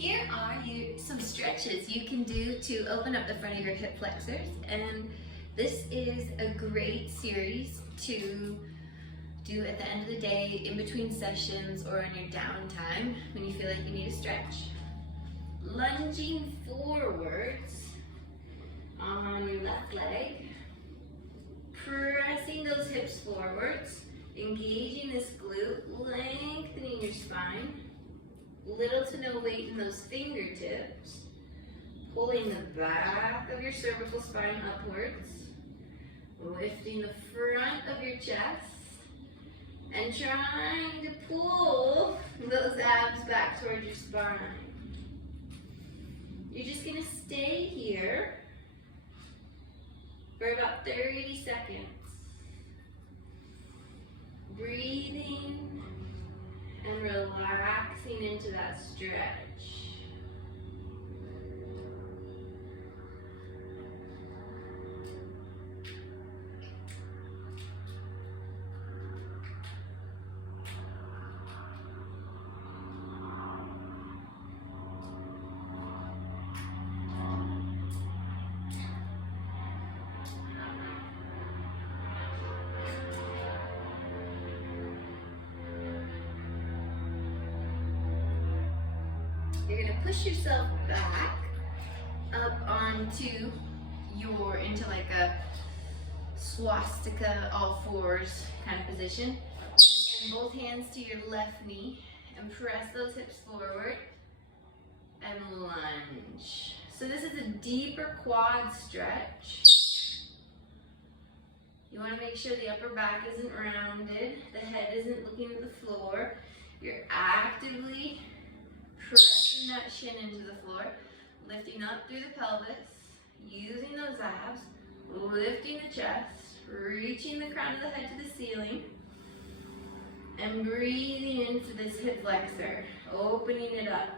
Here are some stretches you can do to open up the front of your hip flexors, and this is a great series to do at the end of the day, in between sessions, or on your downtime when you feel like you need a stretch. Lunging forwards on your left leg, pressing those hips forwards, engaging this glute, lengthening your spine. Little to no weight in those fingertips, pulling the back of your cervical spine upwards, lifting the front of your chest, and trying to pull those abs back towards your spine. You're just going to stay here for about 30 seconds. Breathing and relaxing into that stretch. You're going to push yourself back up onto into like a swastika, all fours kind of position. And then both hands to your left knee and press those hips forward and lunge. So this is a deeper quad stretch. You want to make sure the upper back isn't rounded, the head isn't looking at the floor. You're actively pressing that shin into the floor, lifting up through the pelvis, using those abs, lifting the chest, reaching the crown of the head to the ceiling, and breathing into this hip flexor, opening it up.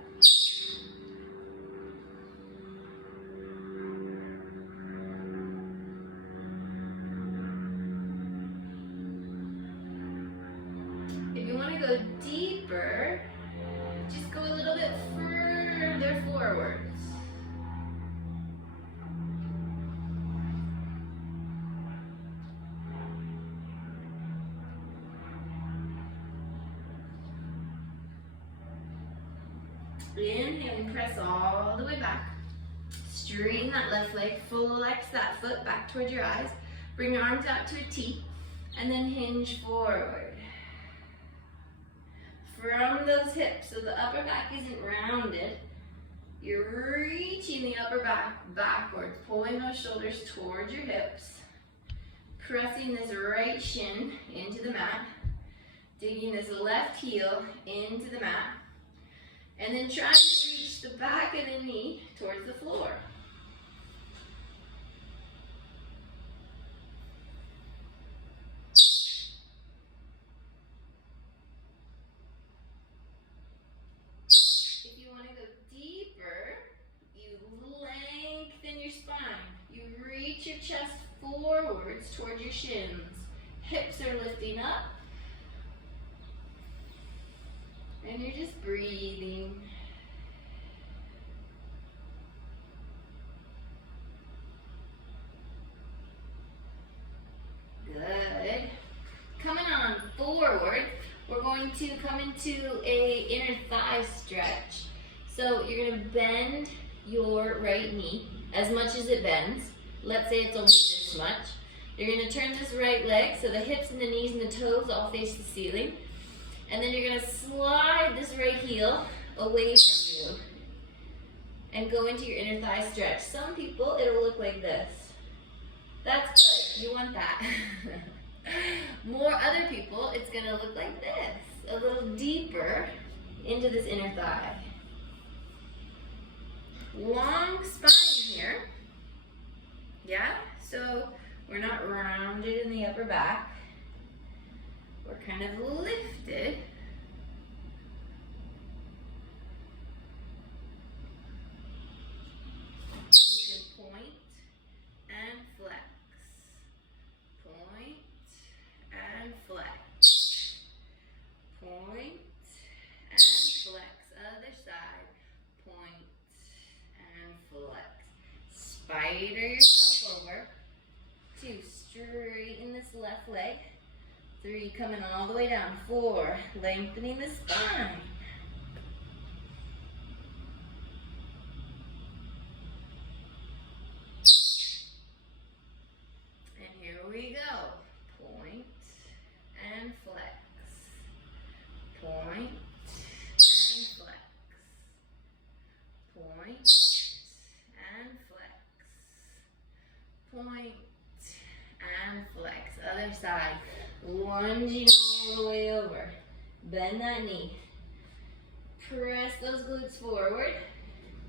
If you want to go deeper, just go a little bit further forwards. Inhale and press all the way back. Straighten that left leg, flex that foot back towards your eyes. Bring your arms out to a T, and then hinge forward. From those hips, so the upper back isn't rounded, you're reaching the upper back backwards, pulling those shoulders towards your hips, pressing this right shin into the mat, digging this left heel into the mat, and then trying to reach the back of the knee towards the floor. If you want to go deeper, you lengthen your spine. You reach your chest forwards towards your shins. Hips are lifting up. And you're just breathing. Good. Coming on forward, we're going to come into a inner thigh stretch. So you're going to bend your right knee as much as it bends. Let's say it's only this much. You're going to turn this right leg so the hips and the knees and the toes all face the ceiling. And then you're going to slide this right heel away from you and go into your inner thigh stretch. Some people, it'll look like this. That's good. You want that. More other people, it's going to look like this. A little deeper into this inner thigh. Long spine here. Yeah? So we're not rounded in the upper back. We're kind of lifted. You can point and flex. Point and flex. Point and flex. Other side. Point spider yourself over. 2, straighten this left leg. 3, coming all the way down. 4, lengthening the spine. And here we go. Point and flex. Point and flex. Point and flex. Point and flex. Other side. Lunging all the way over. Bend that knee. Press those glutes forward.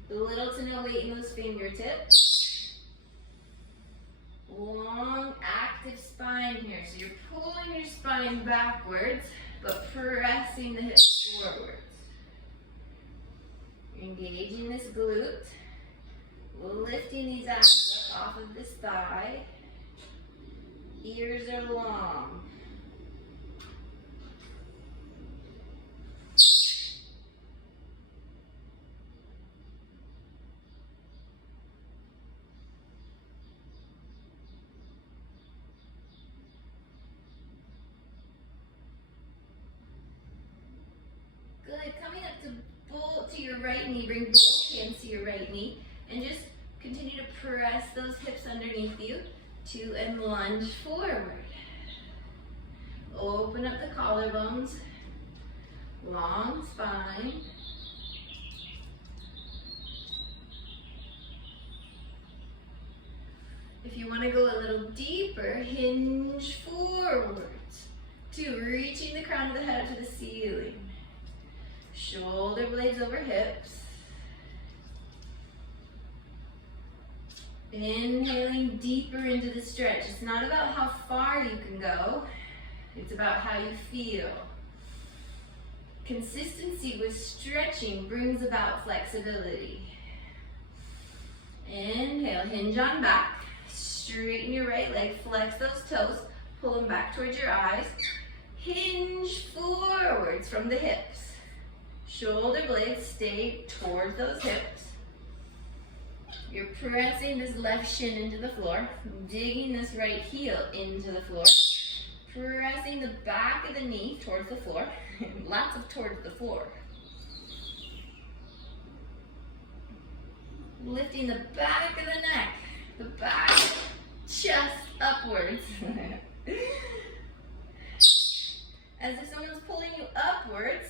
Little to no weight in those fingertips. Long, active spine here. So you're pulling your spine backwards, but pressing the hips forwards. You're engaging this glute. Lifting these abs up off of this thigh. Ears are long. Good. Coming up to your right knee, bring both hands to your right knee, and just continue to press those hips underneath you. 2, and lunge forward. Open up the collarbones. Long spine. If you want to go a little deeper, hinge forwards. 2, reaching the crown of the head to the ceiling. Shoulder blades over hips. Inhaling deeper into the stretch. It's not about how far you can go. It's about how you feel. Consistency with stretching brings about flexibility. Inhale, hinge on back. Straighten your right leg, flex those toes, pull them back towards your eyes. Hinge forwards from the hips. Shoulder blades stay towards those hips. You're pressing this left shin into the floor, digging this right heel into the floor, pressing the back of the knee towards the floor, lots of towards the floor. Lifting the back of the neck, the back, chest upwards. As if someone's pulling you upwards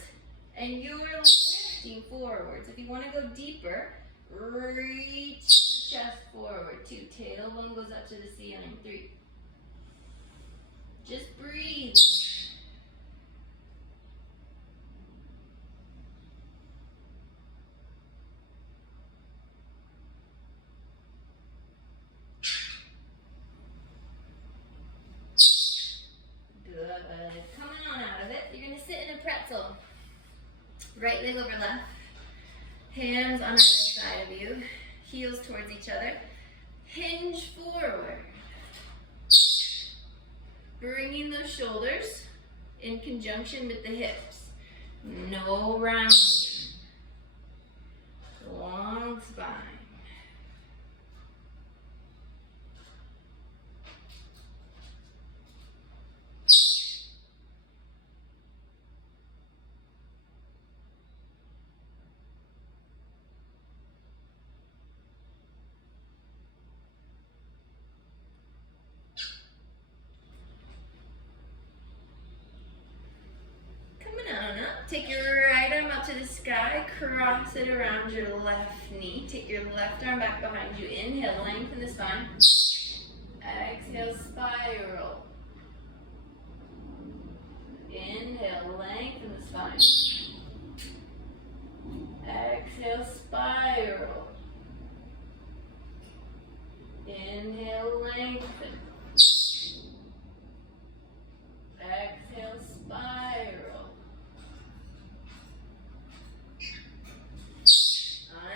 and you're lifting forwards. If you want to go deeper, reach the chest forward. 2, tailbone goes up to the ceiling. 3. Just breathe. Good. Coming on out of it, you're going to sit in a pretzel. Right leg over left. Hands on either side of you. Heels towards each other. Hinge forward. Bringing those shoulders in conjunction with the hips. No rounding. Long spine. Take your right arm up to the sky, cross it around your left knee. Take your left arm back behind you. Inhale, lengthen the spine. Exhale, spiral. Inhale, lengthen the spine. Exhale, spiral. Inhale, lengthen. Exhale, spiral.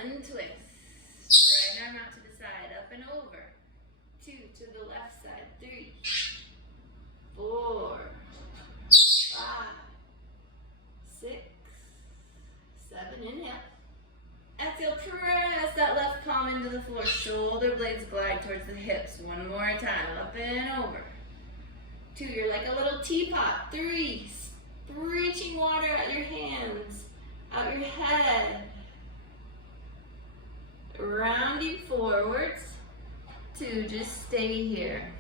Untwist. Right arm out to the side, up and over. 2 to the left side. 3, 4, 5, 6, 7. Inhale. Exhale. exhale, press that left palm into the floor. Shoulder blades glide towards the hips. One more time, up and over. 2, you're like a little teapot. 3, reaching water out your hands, out your head. Rounding forwards. 2, just stay here.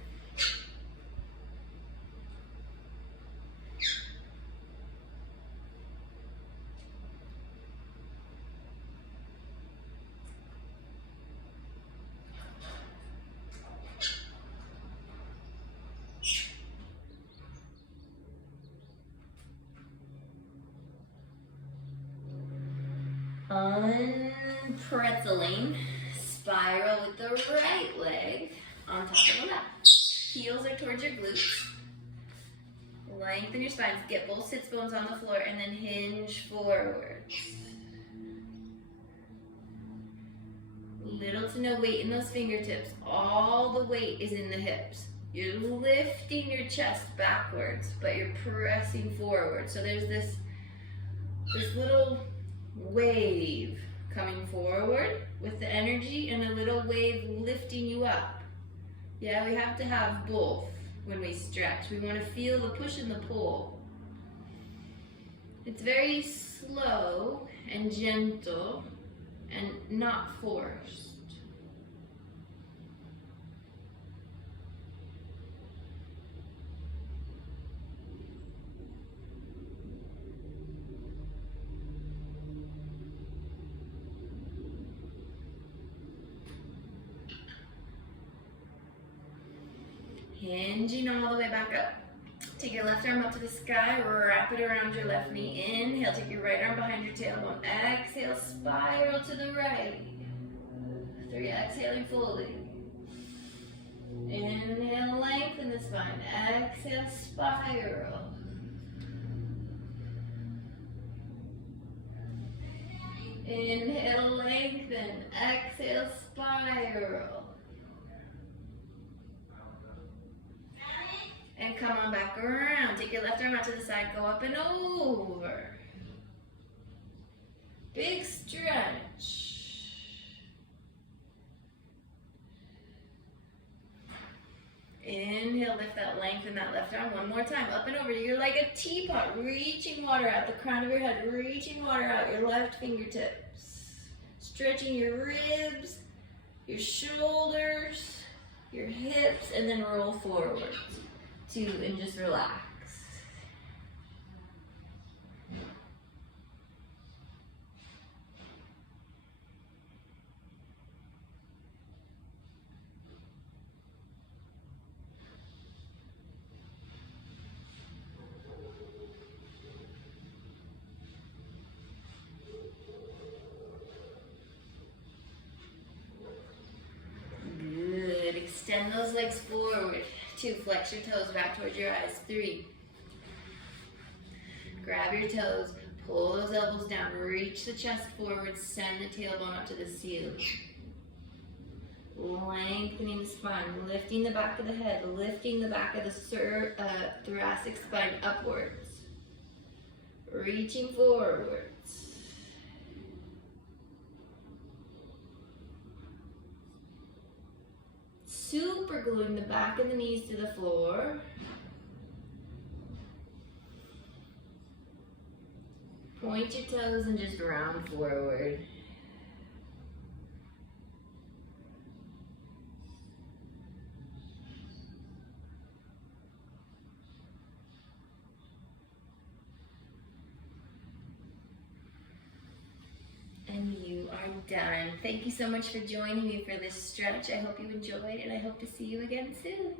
Unpretzeling, spiral with the right leg on top of the left. Heels are towards your glutes. Lengthen your spines, get both sits bones on the floor, and then hinge forwards. Little to no weight in those fingertips. All the weight is in the hips. You're lifting your chest backwards, but you're pressing forward. So there's this little wave coming forward with the energy and a little wave lifting you up. Yeah, we have to have both when we stretch. We want to feel the push and the pull. It's very slow and gentle and not forced. Hinging all the way back up. Take your left arm up to the sky, wrap it around your left knee. Inhale, take your right arm behind your tailbone. Exhale, spiral to the right. 3, exhaling fully. Inhale, lengthen the spine. Exhale, spiral. Inhale, lengthen. Exhale, spiral. And come on back around. Take your left arm out to the side. Go up and over. Big stretch. Inhale, lift that length in that left arm. One more time. Up and over. You're like a teapot. Reaching water out the crown of your head. Reaching water out your left fingertips. Stretching your ribs, your shoulders, your hips, and then roll forwards. 2, and just relax. Good. Extend those legs forward. 2, flex your toes back towards your eyes. 3, grab your toes, pull those elbows down, reach the chest forward, send the tailbone up to the ceiling. Lengthening the spine, lifting the back of the head, lifting the back of the thoracic spine upwards. Reaching forwards. Super gluing the back of the knees to the floor. Point your toes and just round forward. And you are done. Thank you so much for joining me for this stretch. I hope you enjoyed, and I hope to see you again soon.